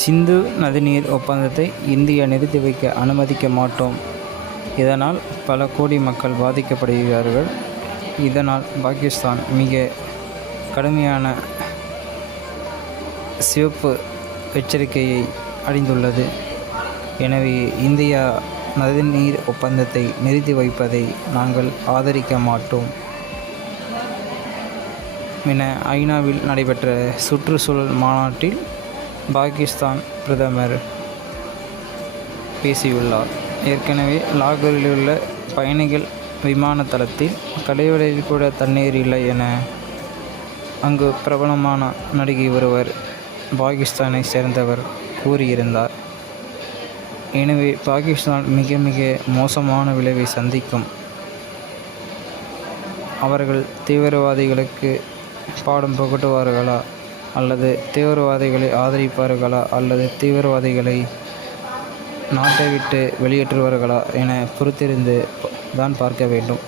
சிந்து நதிநீர் ஒப்பந்தத்தை இந்தியா நிறுத்தி வைக்க அனுமதிக்க மாட்டோம். இதனால் பல கோடி மக்கள் பாதிக்கப்படுகிறார்கள். இதனால் பாகிஸ்தான் மிக கடுமையான சிவப்பு எச்சரிக்கையை அடைந்துள்ளது. எனவே இந்தியா நதிநீர் ஒப்பந்தத்தை நிறுத்தி வைப்பதை நாங்கள் ஆதரிக்க மாட்டோம். என ஐநாவில் நடைபெற்ற சுற்றுச்சூழல் மாநாட்டில் பாகிஸ்தான் பிரதமர் பேசியுள்ளார். ஏற்கனவே லாகூரில் உள்ள பயணிகள் விமான தளத்தில் கடைவடையில் கூட தண்ணீர் இல்லை என அங்கு பிரபலமான நடிகை ஒருவர் பாகிஸ்தானை சேர்ந்தவர் கூறியிருந்தார். எனவே பாகிஸ்தான் மிக மிக மோசமான விளைவை சந்திக்கும். அவர்கள் தீவிரவாதிகளுக்கு பாடம் புகட்டுவார்களா? அல்லது தீவிரவாதிகளை ஆதரிப்பார்களா அல்லது தீவிரவாதிகளை நாட்டை விட்டு வெளியேற்றுவார்களா என பொறுத்திருந்து தான் பார்க்க வேண்டும்.